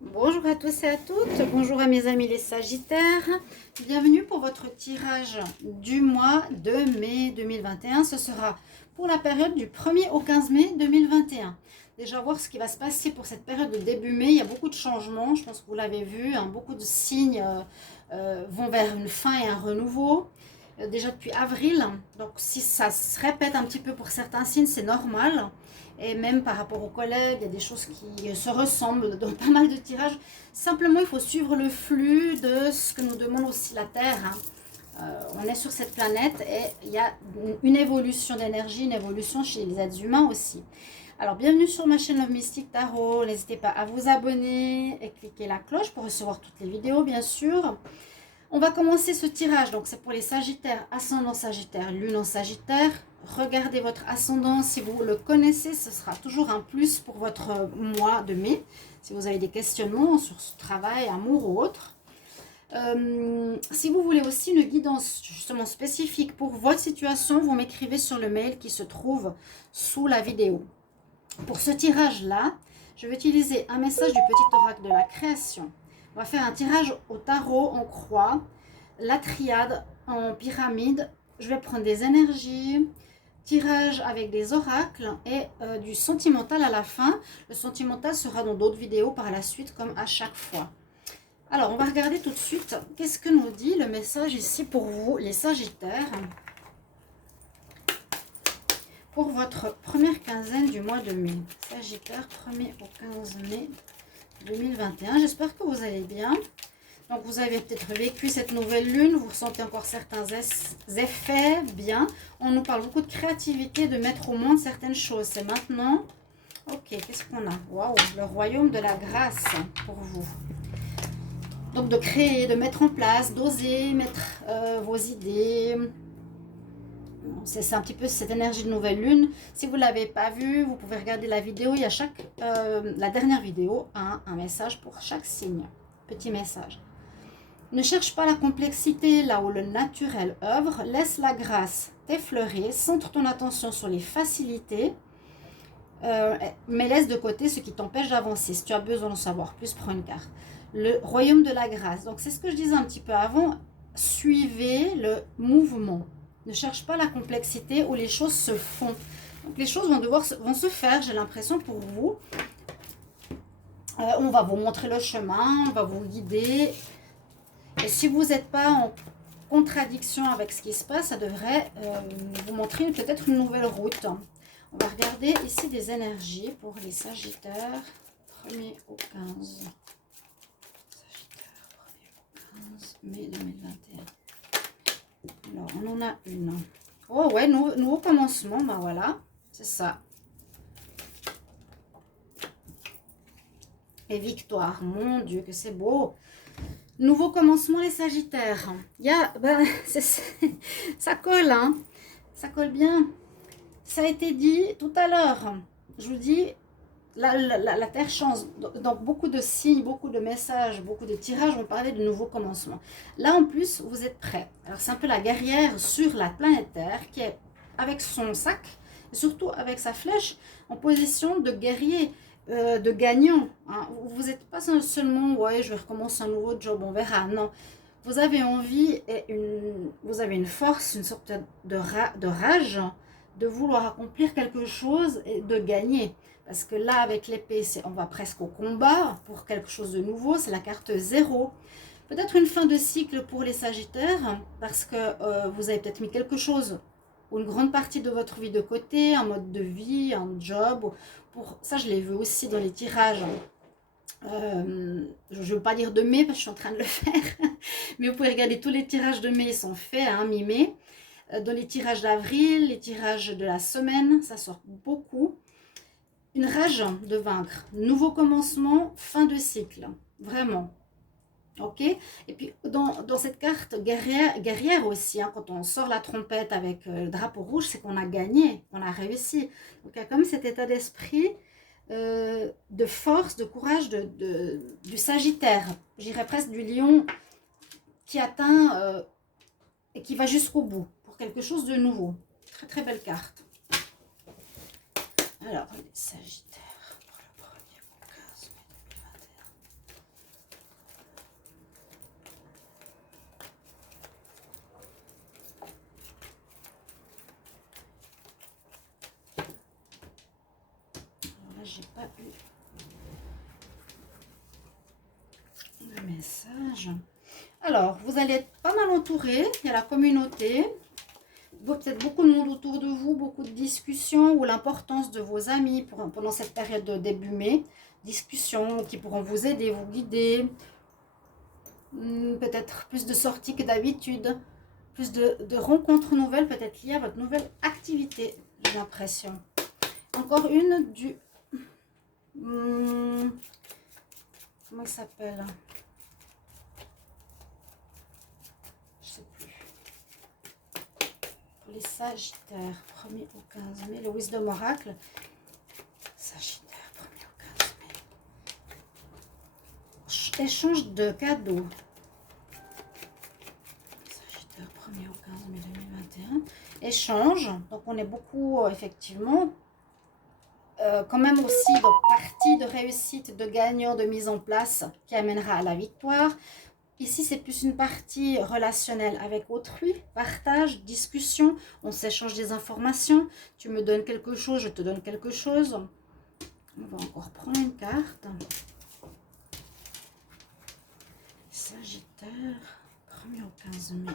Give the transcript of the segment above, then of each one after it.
Bonjour à tous et à toutes, bonjour à mes amis les Sagittaires, bienvenue pour votre tirage du mois de mai 2021. Ce sera pour la période du 1er au 15 mai 2021. Déjà voir ce qui va se passer pour cette période de début mai, il y a beaucoup de changements, je pense que vous l'avez vu, hein, beaucoup de signes vont vers une fin et un renouveau. Déjà depuis avril, donc si ça se répète un petit peu pour certains signes, c'est normal. Et même par rapport aux collègues, il y a des choses qui se ressemblent dans pas mal de tirages. Simplement, il faut suivre le flux de ce que nous demande aussi la Terre, hein. On est sur cette planète et il y a une évolution d'énergie, une évolution chez les êtres humains aussi. Alors, bienvenue sur ma chaîne Love Mystic Tarot. N'hésitez pas à vous abonner et cliquer la cloche pour recevoir toutes les vidéos, bien sûr. On va commencer ce tirage, donc c'est pour les Sagittaires, ascendant Sagittaire, lune en Sagittaire. Regardez votre ascendant, si vous le connaissez, ce sera toujours un plus pour votre mois de mai. Si vous avez des questionnements sur ce travail, amour ou autre. Si vous voulez aussi une guidance justement spécifique pour votre situation, vous m'écrivez sur le mail qui se trouve sous la vidéo. Pour ce tirage-là, je vais utiliser un message du petit oracle de la création. On va faire un tirage au tarot en croix, la triade en pyramide. Je vais prendre des énergies, tirage avec des oracles et du sentimental à la fin. Le sentimental sera dans d'autres vidéos par la suite, comme à chaque fois. Alors, on va regarder tout de suite qu'est-ce que nous dit le message ici pour vous, les Sagittaires, pour votre première quinzaine du mois de mai. Sagittaire, 1er au 15 mai 2021. J'espère que vous allez bien. Donc, vous avez peut-être vécu cette nouvelle lune. Vous ressentez encore certains effets bien. On nous parle beaucoup de créativité, de mettre au monde certaines choses. C'est maintenant. Ok, qu'est-ce qu'on a? Waouh, le royaume de la grâce pour vous. Donc, de créer, de mettre en place, d'oser mettre vos idées. C'est un petit peu cette énergie de nouvelle lune. Si vous ne l'avez pas vu, vous pouvez regarder la vidéo. Il y a la dernière vidéo, un message pour chaque signe. Petit message. Ne cherche pas la complexité là où le naturel œuvre. Laisse la grâce t'effleurer. Centre ton attention sur les facilités. Mais laisse de côté ce qui t'empêche d'avancer. Si tu as besoin d'en savoir plus, prends une carte. Le royaume de la grâce. Donc c'est ce que je disais un petit peu avant. Suivez le mouvement. Ne cherche pas la complexité où les choses se font. Donc les choses vont se faire, j'ai l'impression, pour vous. On va vous montrer le chemin, on va vous guider. Et si vous n'êtes pas en contradiction avec ce qui se passe, ça devrait vous montrer peut-être une nouvelle route. On va regarder ici des énergies pour les Sagittaires, 1er au 15. Sagittaire, 1er au 15 mai 2021. Alors, on en a une. Oh ouais, nouveau commencement, ben voilà, c'est ça. Et victoire, mon Dieu, que c'est beau. Nouveau commencement, les Sagittaires. Il y a, ben, ça colle, hein. Ça colle bien. Ça a été dit tout à l'heure. Je vous dis, la Terre change. Donc, beaucoup de signes, beaucoup de messages, beaucoup de tirages vont parler de nouveau commencement. Là, en plus, vous êtes prêts. Alors, c'est un peu la guerrière sur la planète Terre qui est avec son sac, et surtout avec sa flèche, en position de guerrier, de gagnant, hein. Vous n'êtes pas seulement, ouais, je vais recommencer un nouveau job, on verra. Non. Vous avez envie et vous avez une force, une sorte de rage de vouloir accomplir quelque chose et de gagner. Parce que là, avec l'épée, on va presque au combat pour quelque chose de nouveau. C'est la carte 0. Peut-être une fin de cycle pour les Sagittaires, parce que vous avez peut-être mis quelque chose ou une grande partie de votre vie de côté, un mode de vie, un job. Ça, je l'ai vu aussi dans les tirages. Je ne veux pas dire de mai, parce que je suis en train de le faire. Mais vous pouvez regarder, tous les tirages de mai, ils sont faits, hein, mi-mai. Dans les tirages d'avril, les tirages de la semaine, ça sort beaucoup. Une rage de vaincre, nouveau commencement, fin de cycle, vraiment. Ok. Et puis dans cette carte guerrière aussi, hein, quand on sort la trompette avec le drapeau rouge, c'est qu'on a gagné, qu'on a réussi. Donc il y a comme cet état d'esprit de force, de courage du Sagittaire, j'irais presque du lion qui atteint et qui va jusqu'au bout pour quelque chose de nouveau. Très très belle carte. Alors, les Sagittaires, pour le 1er au 15 mai 2021. pas eu le message. Alors, vous allez être pas mal entouré. Il y a la communauté. Peut-être beaucoup de monde autour de vous, beaucoup de discussions ou l'importance de vos amis pendant cette période de début mai. Discussions qui pourront vous aider, vous guider. Peut-être plus de sorties que d'habitude. Plus de rencontres nouvelles, peut-être liées à votre nouvelle activité, j'ai l'impression. Encore une du... comment il s'appelle? Je sais plus. Pour les Sagittaires, 1er au 15 mai, le Wisdom Oracle. Sagittaire, 1er au 15 mai. Échange de cadeaux. Sagittaire, 1er au 15 mai 2021. Échange. Donc, on est beaucoup, effectivement, quand même aussi donc partie de réussite, de gagnant, de mise en place qui amènera à la victoire. Ici, c'est plus une partie relationnelle avec autrui, partage, discussion, on s'échange des informations, tu me donnes quelque chose, je te donne quelque chose. On va encore prendre une carte. Sagittaire, 1er au 15 mai.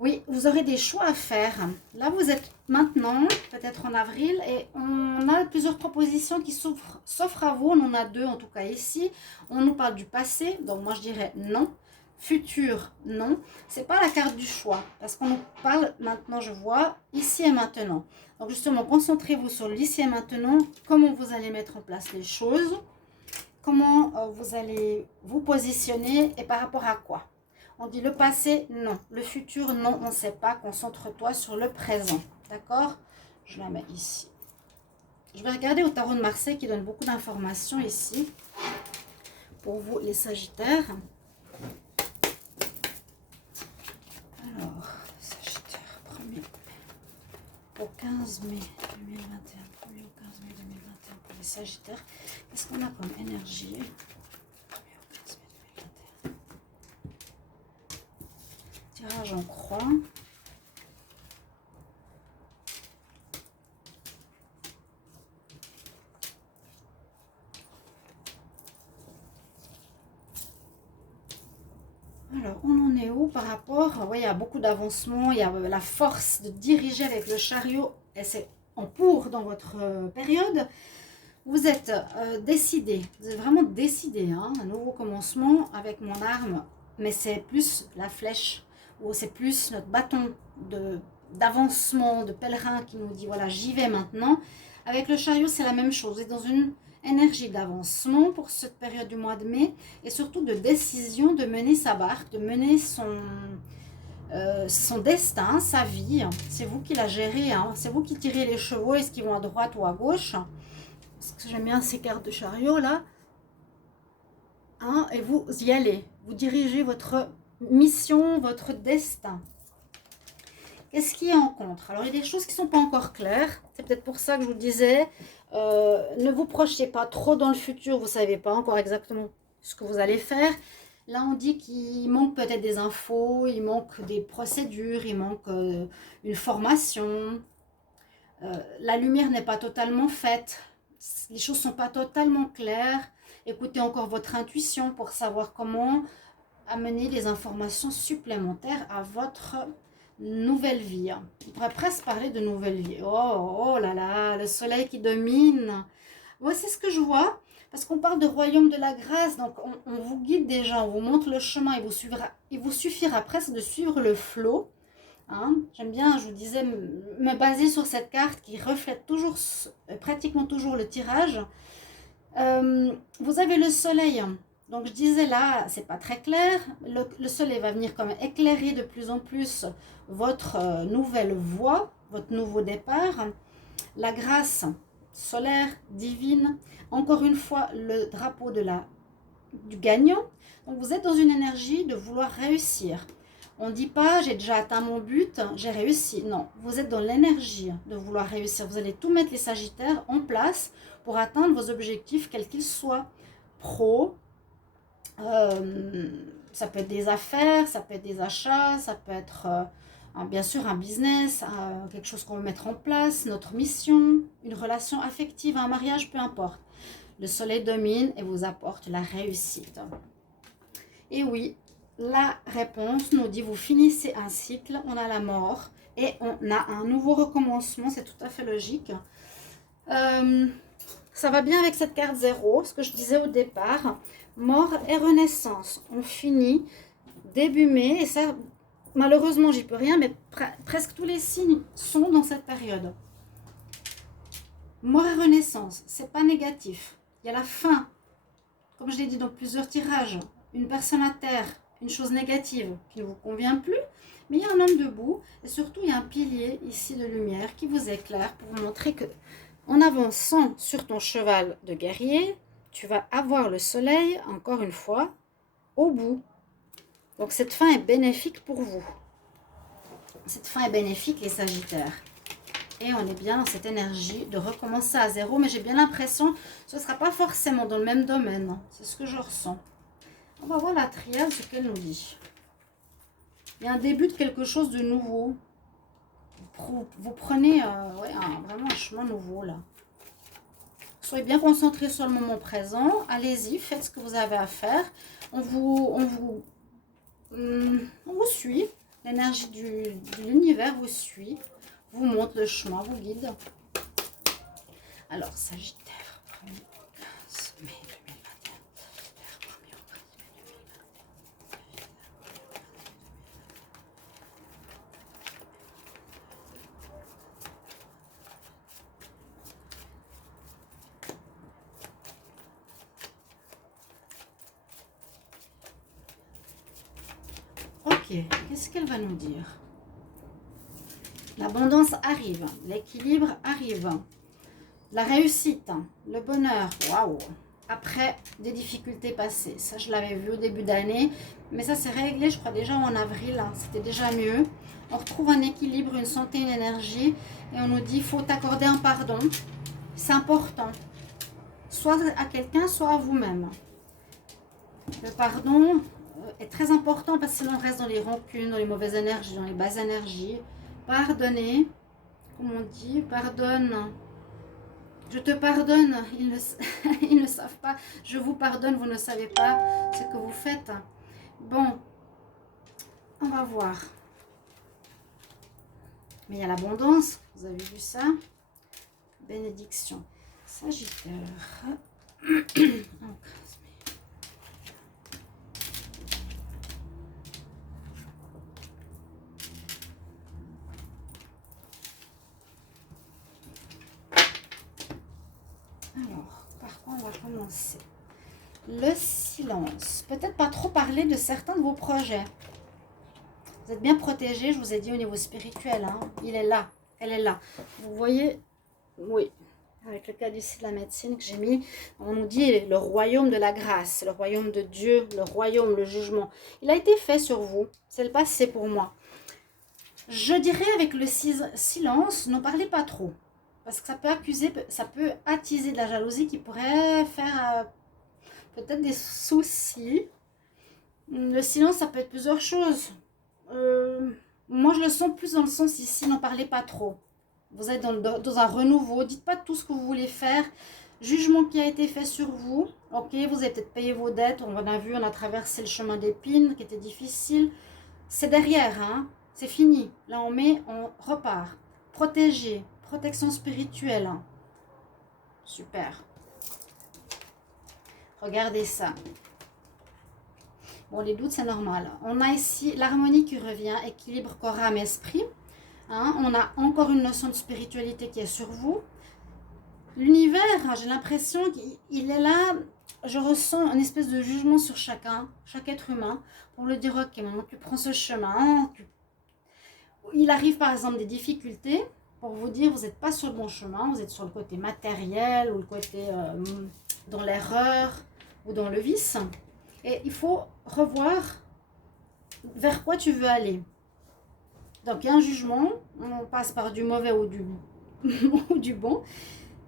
Oui, vous aurez des choix à faire. Là, vous êtes maintenant, peut-être en avril, et on a plusieurs propositions qui s'offrent à vous. On en a deux, en tout cas ici. On nous parle du passé, donc moi je dirais non. Futur, non. C'est pas la carte du choix, parce qu'on nous parle maintenant, je vois, ici et maintenant. Donc justement, concentrez-vous sur l'ici et maintenant, comment vous allez mettre en place les choses, comment vous allez vous positionner et par rapport à quoi. On dit le passé, non. Le futur, non, on ne sait pas. Concentre-toi sur le présent. D'accord? Je la mets ici. Je vais regarder au tarot de Marseille qui donne beaucoup d'informations ici. Pour vous, les Sagittaires. Alors, Sagittaire, 1er au 15 mai 2021. 1er au 15 mai 2021 pour les Sagittaires. Qu'est-ce qu'on a comme énergie? Tirage en croix. Alors, on en est où par rapport? Oui, il y a beaucoup d'avancement, il y a la force de diriger avec le chariot, et c'est en cours dans votre période. Vous êtes décidé, vous êtes vraiment décidé, hein, un nouveau commencement avec mon arme, mais c'est plus la flèche, ou c'est plus notre bâton d'avancement, de pèlerin qui nous dit, voilà, j'y vais maintenant. Avec le chariot, c'est la même chose, vous êtes dans une énergie d'avancement pour cette période du mois de mai, et surtout de décision de mener sa barque, de mener son destin, sa vie. C'est vous qui la gérez, hein, c'est vous qui tirez les chevaux, est-ce qu'ils vont à droite ou à gauche? Parce que j'aime bien ces cartes de chariot là. Hein, et vous y allez. Vous dirigez votre mission, votre destin. Qu'est-ce qui est en contre? Alors, il y a des choses qui ne sont pas encore claires. C'est peut-être pour ça que je vous disais, ne vous projetez pas trop dans le futur. Vous ne savez pas encore exactement ce que vous allez faire. Là, on dit qu'il manque peut-être des infos, il manque des procédures, il manque une formation. La lumière n'est pas totalement faite. Les choses ne sont pas totalement claires. Écoutez encore votre intuition pour savoir comment amener des informations supplémentaires à votre nouvelle vie. On pourrait presque parler de nouvelle vie. Oh là là, le soleil qui domine. Moi, c'est ce que je vois. Parce qu'on parle de royaume de la grâce. Donc, on vous guide déjà, on vous montre le chemin. Il vous suffira presque de suivre le flot. Hein, j'aime bien, je vous disais, me baser sur cette carte qui reflète toujours, pratiquement toujours le tirage. Vous avez le soleil. Donc je disais là, c'est pas très clair. Le soleil va venir comme éclairer de plus en plus votre nouvelle voie, votre nouveau départ. La grâce solaire, divine. Encore une fois, le drapeau du gagnant. Donc vous êtes dans une énergie de vouloir réussir. On ne dit pas, j'ai déjà atteint mon but, j'ai réussi. Non, vous êtes dans l'énergie de vouloir réussir. Vous allez tout mettre les Sagittaires en place pour atteindre vos objectifs, quels qu'ils soient. Pro, ça peut être des affaires, ça peut être des achats, ça peut être Bien sûr, un business, quelque chose qu'on veut mettre en place, notre mission, une relation affective, un mariage, peu importe. Le soleil domine et vous apporte la réussite. Et oui, la réponse nous dit vous finissez un cycle, on a la mort et on a un nouveau recommencement, c'est tout à fait logique. Ça va bien avec cette carte 0, ce que je disais au départ, mort et renaissance. On finit début mai et ça, malheureusement, j'y peux rien, mais presque tous les signes sont dans cette période. Mort et renaissance, c'est pas négatif. Il y a la fin, comme je l'ai dit dans plusieurs tirages, une personne à terre, une chose négative qui ne vous convient plus, mais il y a un homme debout et surtout il y a un pilier ici de lumière qui vous éclaire pour vous montrer que en avançant sur ton cheval de guerrier, tu vas avoir le soleil, encore une fois, au bout. Donc cette fin est bénéfique pour vous. Cette fin est bénéfique les Sagittaires. Et on est bien dans cette énergie de recommencer à zéro. Mais j'ai bien l'impression que ce ne sera pas forcément dans le même domaine. C'est ce que je ressens. On va voir la triade, ce qu'elle nous dit. Il y a un début de quelque chose de nouveau. Vous prenez vraiment un chemin nouveau là. Soyez bien concentrés sur le moment présent. Allez-y, faites ce que vous avez à faire. On vous suit. L'énergie de l'univers vous suit. Vous montre le chemin, vous guide. Alors, Sagittaire, 15 mai 2021. Ok, qu'est-ce qu'elle va nous dire? L'abondance arrive, l'équilibre arrive, la réussite, le bonheur, waouh! Après des difficultés passées, ça je l'avais vu au début d'année, mais ça s'est réglé je crois déjà en avril, c'était déjà mieux. On retrouve un équilibre, une santé, une énergie et on nous dit il faut t'accorder un pardon, c'est important, soit à quelqu'un, soit à vous-même. Le pardon est très important parce que sinon on reste dans les rancunes, dans les mauvaises énergies, dans les basses énergies. Pardonnez, comme on dit, pardonne. Je te pardonne, ils ne savent pas. Je vous pardonne, vous ne savez pas ce que vous faites. Bon, on va voir. Mais il y a l'abondance, vous avez vu ça? Bénédiction. Sagittaire. Alors, par quoi on va commencer? Le silence. Peut-être pas trop parler de certains de vos projets. Vous êtes bien protégés, je vous ai dit au niveau spirituel. Hein. Il est là, elle est là. Vous voyez, oui, avec le cas ici de la médecine que j'ai mis, on nous dit le royaume de la grâce, le royaume de Dieu, le royaume, le jugement. Il a été fait sur vous, c'est le passé pour moi. Je dirais avec le silence, n'en parlez pas trop. Parce que ça peut accuser, ça peut attiser de la jalousie qui pourrait faire peut-être des soucis. Le silence, ça peut être plusieurs choses. Moi, je le sens plus dans le sens ici, n'en parlez pas trop. Vous êtes dans un renouveau, dites pas tout ce que vous voulez faire. Jugement qui a été fait sur vous. Ok, vous avez peut-être payé vos dettes. On a vu, on a traversé le chemin d'épines qui était difficile. C'est derrière, hein. C'est fini. Là, on repart. Protégé. Protection spirituelle. Super. Regardez ça. Bon, les doutes, c'est normal. On a ici l'harmonie qui revient, équilibre corps, âme, esprit. Hein, on a encore une notion de spiritualité qui est sur vous. L'univers, j'ai l'impression qu'il est là. Je ressens une espèce de jugement sur chacun, chaque être humain, pour le dire, ok, maintenant tu prends ce chemin. Il arrive par exemple des difficultés. Pour vous dire, vous n'êtes pas sur le bon chemin, vous êtes sur le côté matériel ou le côté dans l'erreur ou dans le vice. Et il faut revoir vers quoi tu veux aller. Donc il y a un jugement, on passe par du mauvais ou du bon.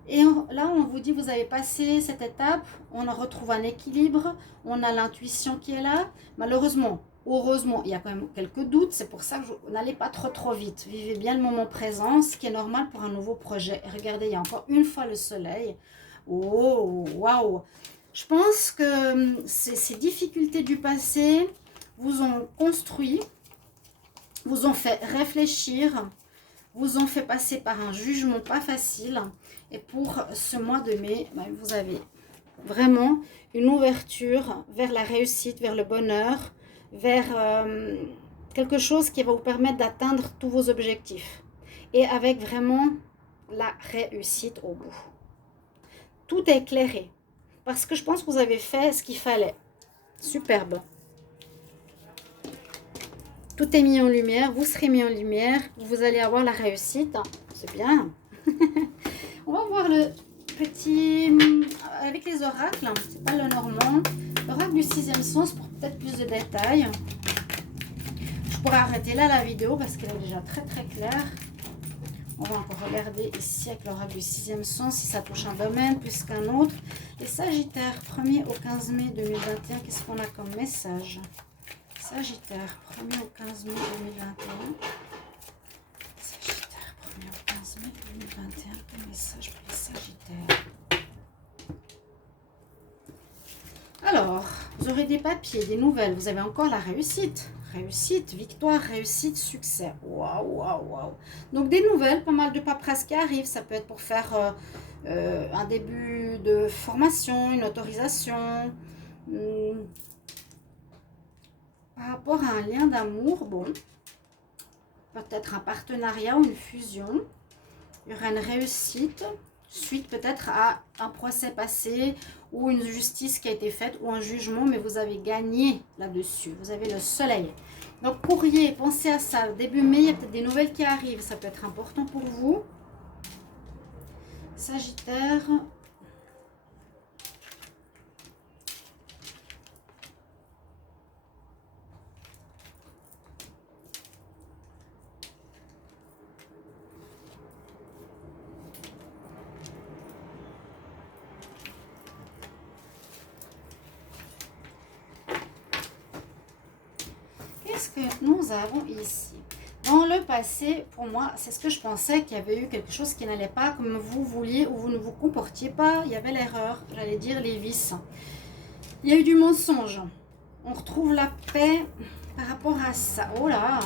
Et là, on vous dit, vous avez passé cette étape, on en retrouve un équilibre, on a l'intuition qui est là. Malheureusement, Heureusement, il y a quand même quelques doutes. C'est pour ça que n'allez pas trop vite. Vivez bien le moment présent, ce qui est normal pour un nouveau projet. Et regardez, il y a encore une fois le soleil. Oh, waouh! Je pense que ces difficultés du passé vous ont construit, vous ont fait réfléchir, vous ont fait passer par un jugement pas facile. Et pour ce mois de mai, vous avez vraiment une ouverture vers la réussite, vers le bonheur, vers quelque chose qui va vous permettre d'atteindre tous vos objectifs. Et avec vraiment la réussite au bout. Tout est éclairé. Parce que je pense que vous avez fait ce qu'il fallait. Superbe. Tout est mis en lumière, vous serez mis en lumière, vous allez avoir la réussite. C'est bien. On va voir le petit, avec les oracles, c'est pas le normand. L'oracle du sixième sens pour peut-être plus de détails. Je pourrais arrêter là la vidéo parce qu'elle est déjà très claire. On va encore regarder ici avec l'oracle du sixième sens si ça touche un domaine plus qu'un autre. Les Sagittaires, 1er au 15 mai 2021, qu'est-ce qu'on a comme message? Sagittaire, 1er au 15 mai 2021. Sagittaire, 1er au 15 mai 2021, quel message pour les Sagittaires? Alors, vous aurez des papiers, des nouvelles, vous avez encore la réussite. Réussite, victoire, réussite, succès. Waouh, waouh, waouh. Donc des nouvelles, pas mal de paperasse qui arrivent. Ça peut être pour faire un début de formation, une autorisation. Par rapport à un lien d'amour, bon, peut-être un partenariat ou une fusion. Il y aura une réussite, suite peut-être à un procès passé ou une justice qui a été faite ou un jugement, mais vous avez gagné là-dessus. Vous avez le soleil. Donc, courrier, pensez à ça. Début mai, il y a peut-être des nouvelles qui arrivent. Ça peut être important pour vous. Sagittaire. Qu'est-ce que nous avons ici? Dans le passé, pour moi, c'est ce que je pensais, qu'il y avait eu quelque chose qui n'allait pas comme vous vouliez ou vous ne vous comportiez pas. Il y avait l'erreur, j'allais dire les vices. Il y a eu du mensonge. On retrouve la paix par rapport à ça. Oh là!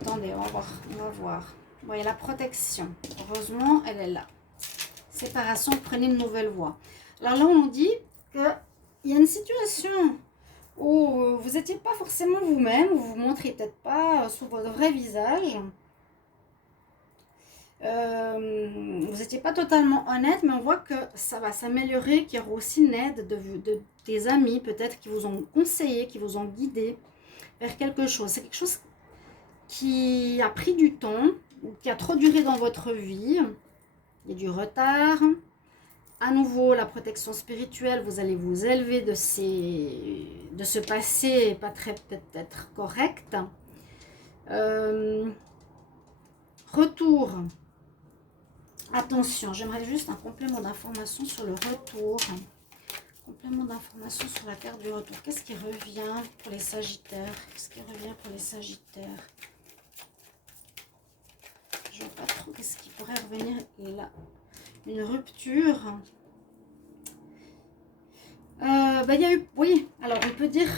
Attendez, on va voir. Bon, il y a la protection. Heureusement, elle est là. Séparation, prenez une nouvelle voie. Alors là, on dit qu'il y a une situation où vous n'étiez pas forcément vous-même, où vous ne montrez peut-être pas sous votre vrai visage. Vous n'étiez pas totalement honnête, mais on voit que ça va s'améliorer, qu'il y aura aussi une aide de des amis, peut-être, qui vous ont conseillé, qui vous ont guidé vers quelque chose. C'est quelque chose qui a pris du temps, ou qui a trop duré dans votre vie. Il y a du retard. À nouveau, la protection spirituelle, vous allez vous élever de ce passé pas très peut-être correct. Retour. Attention, j'aimerais juste un complément d'information sur le retour. Complément d'information sur la carte du retour. Qu'est-ce qui revient pour les Sagittaires? Qu'est-ce qui revient pour les Sagittaires? Je ne vois pas trop qu'est-ce qui pourrait revenir là. Une rupture. Il y a eu, oui, alors on peut dire,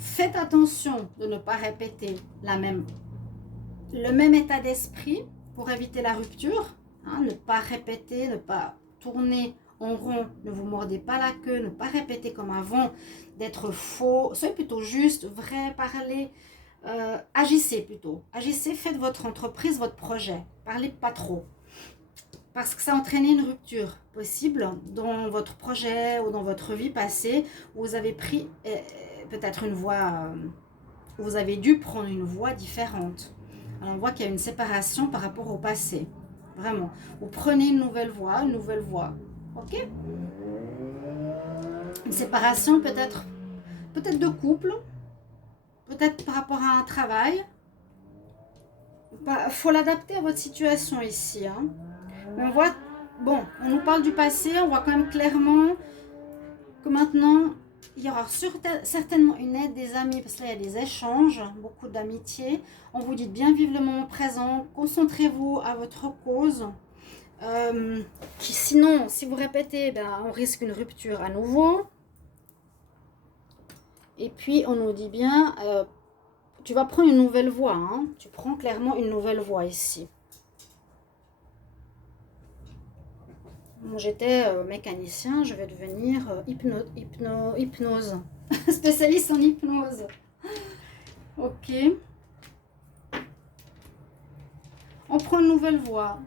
faites attention de ne pas répéter le même état d'esprit pour éviter la rupture. Hein, ne pas répéter, ne pas tourner en rond, ne vous mordez pas la queue, ne pas répéter comme avant, d'être faux, soyez plutôt juste, vrai, parlez. Agissez plutôt. Agissez, faites votre entreprise, votre projet. Parlez pas trop. Parce que ça a entraîné une rupture possible dans votre projet ou dans votre vie passée où vous avez pris peut-être une voie, où vous avez dû prendre une voie différente. Alors on voit qu'il y a une séparation par rapport au passé. Vraiment. Vous prenez une nouvelle voie. Ok? Une séparation peut-être de couple. Peut-être par rapport à un travail. Il faut l'adapter à votre situation ici. Mais on voit, bon, on nous parle du passé, on voit quand même clairement que maintenant, il y aura certainement une aide des amis, parce qu'il y a des échanges, beaucoup d'amitié. On vous dit de bien vivre le moment présent, concentrez-vous à votre cause. Sinon, si vous répétez, ben, on risque une rupture à nouveau. Et puis, on nous dit bien, tu vas prendre une nouvelle voie. Hein. Tu prends clairement une nouvelle voie ici. J'étais mécanicien, je vais devenir hypnose. Spécialiste en hypnose. Ok. On prend une nouvelle voie.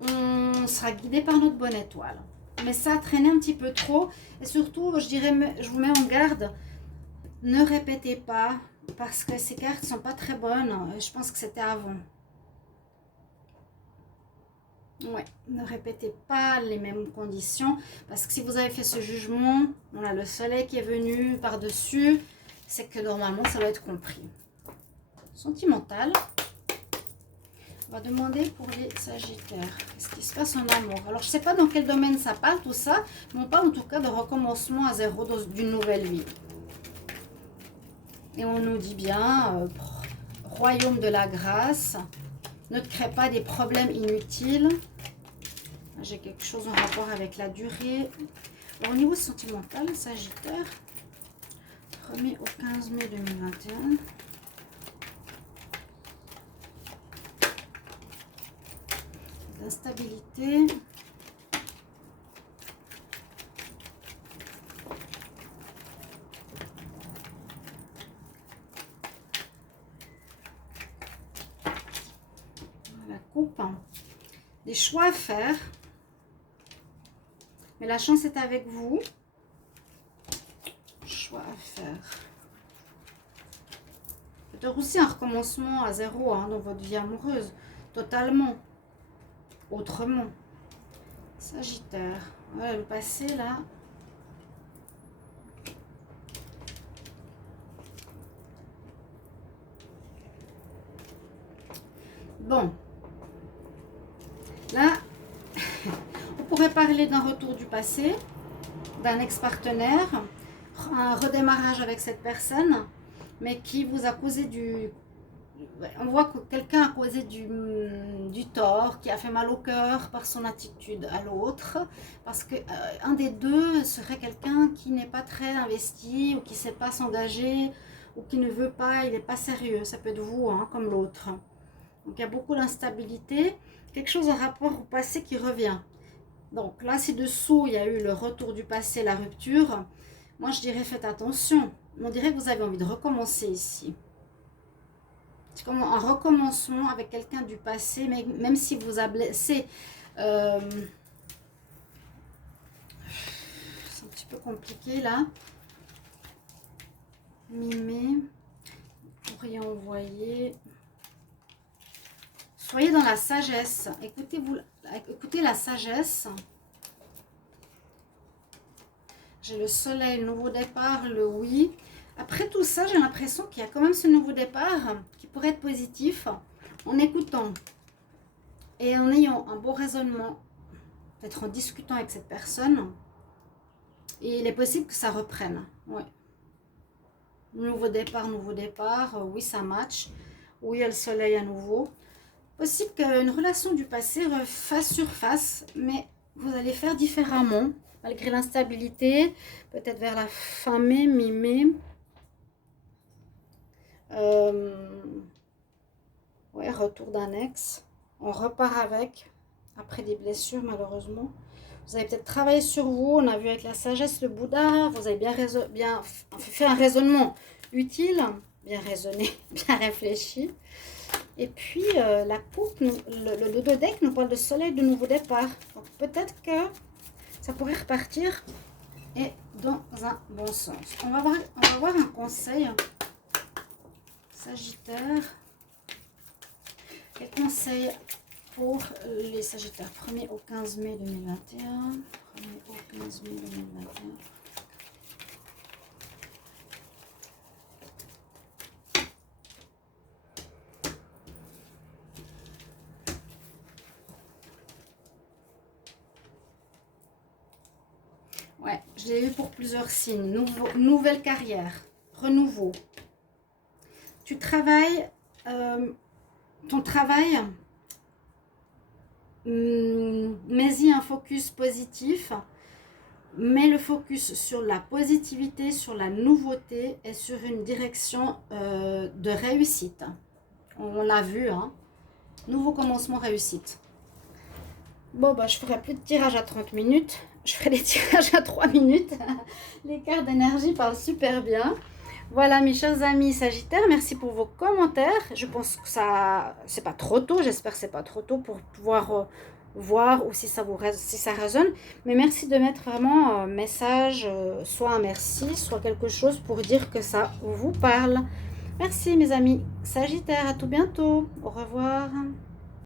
On sera guidé par notre bonne étoile. Mais ça traîne un petit peu trop. Et surtout, je dirais, je vous mets en garde, ne répétez pas, parce que ces cartes ne sont pas très bonnes. Je pense que c'était avant. Ouais, ne répétez pas les mêmes conditions, parce que si vous avez fait ce jugement, on a le soleil qui est venu par-dessus, c'est que normalement ça doit être compris. Sentimental. On va demander pour les Sagittaires, qu'est-ce qui se passe en amour. Alors je ne sais pas dans quel domaine ça parle tout ça, mais on parle en tout cas de recommencement à zéro d'une nouvelle vie. Et on nous dit bien, royaume de la grâce, ne crée pas des problèmes inutiles. J'ai quelque chose en rapport avec la durée. Alors, au niveau sentimental, Sagittaire, 1er au 15 mai 2021. L'instabilité. La coupe. Des choix à faire. Mais la chance est avec vous. Choix à faire. Peut-être aussi un recommencement à zéro hein, dans votre vie amoureuse. Totalement. Autrement. Sagittaire. Voilà le passé là. Bon. Là, on pourrait parler d'un retour du passé, d'un ex-partenaire, un redémarrage avec cette personne, mais qui vous a causé du... On voit que quelqu'un a causé du tort, qui a fait mal au cœur par son attitude à l'autre, parce que un des deux serait quelqu'un qui n'est pas très investi, ou qui ne sait pas s'engager, ou qui ne veut pas, il n'est pas sérieux. Ça peut être vous, hein, comme l'autre. Donc il y a beaucoup d'instabilité, quelque chose en rapport au passé qui revient. Donc là, ci-dessous, il y a eu le retour du passé, la rupture. Moi, je dirais faites attention. On dirait que vous avez envie de recommencer ici. C'est comme un recommencement avec quelqu'un du passé, mais même si vous a blessé. C'est un petit peu compliqué là. Mi-mai. Vous pourriez envoyer... Soyez dans la sagesse. Écoutez la sagesse. J'ai le soleil, le nouveau départ, le oui. Après tout ça, j'ai l'impression qu'il y a quand même ce nouveau départ qui pourrait être positif en écoutant et en ayant un beau raisonnement, peut-être en discutant avec cette personne. Et il est possible que ça reprenne. Ouais. Nouveau départ, oui, ça match. Oui, il y a le soleil à nouveau. Possible qu'une relation du passé refasse surface, mais vous allez faire différemment, malgré l'instabilité, peut-être vers la fin mai, mi-mai. Ouais, retour d'un ex. On repart avec, après des blessures malheureusement. Vous avez peut-être travaillé sur vous, on a vu avec la sagesse le Bouddha, vous avez bien fait un raisonnement utile, bien raisonné, bien réfléchi. Et puis la coupe, le dos deck nous parle de soleil de nouveau départ. Donc peut-être que ça pourrait repartir et dans un bon sens. On va voir un conseil. Sagittaire. Quel conseil pour les Sagittaires 1er au 15 mai 2021. 1er au 15 mai 2021. Ouais, je l'ai eu pour plusieurs signes. Nouvelle carrière, renouveau. Tu travailles, ton travail, mets-y un focus positif. Mets le focus sur la positivité, sur la nouveauté et sur une direction de réussite. On l'a vu, hein. Nouveau commencement, réussite. Bon, bah, je ferai plus de tirage à 30 minutes. Je ferai des tirages à 3 minutes. Les cartes d'énergie parlent super bien. Voilà, mes chers amis Sagittaires, merci pour vos commentaires. Je pense que ça, c'est pas trop tôt. J'espère que c'est pas trop tôt pour pouvoir voir ou si ça résonne. Mais merci de mettre vraiment un message, soit un merci, soit quelque chose pour dire que ça vous parle. Merci mes amis Sagittaires, à tout bientôt. Au revoir.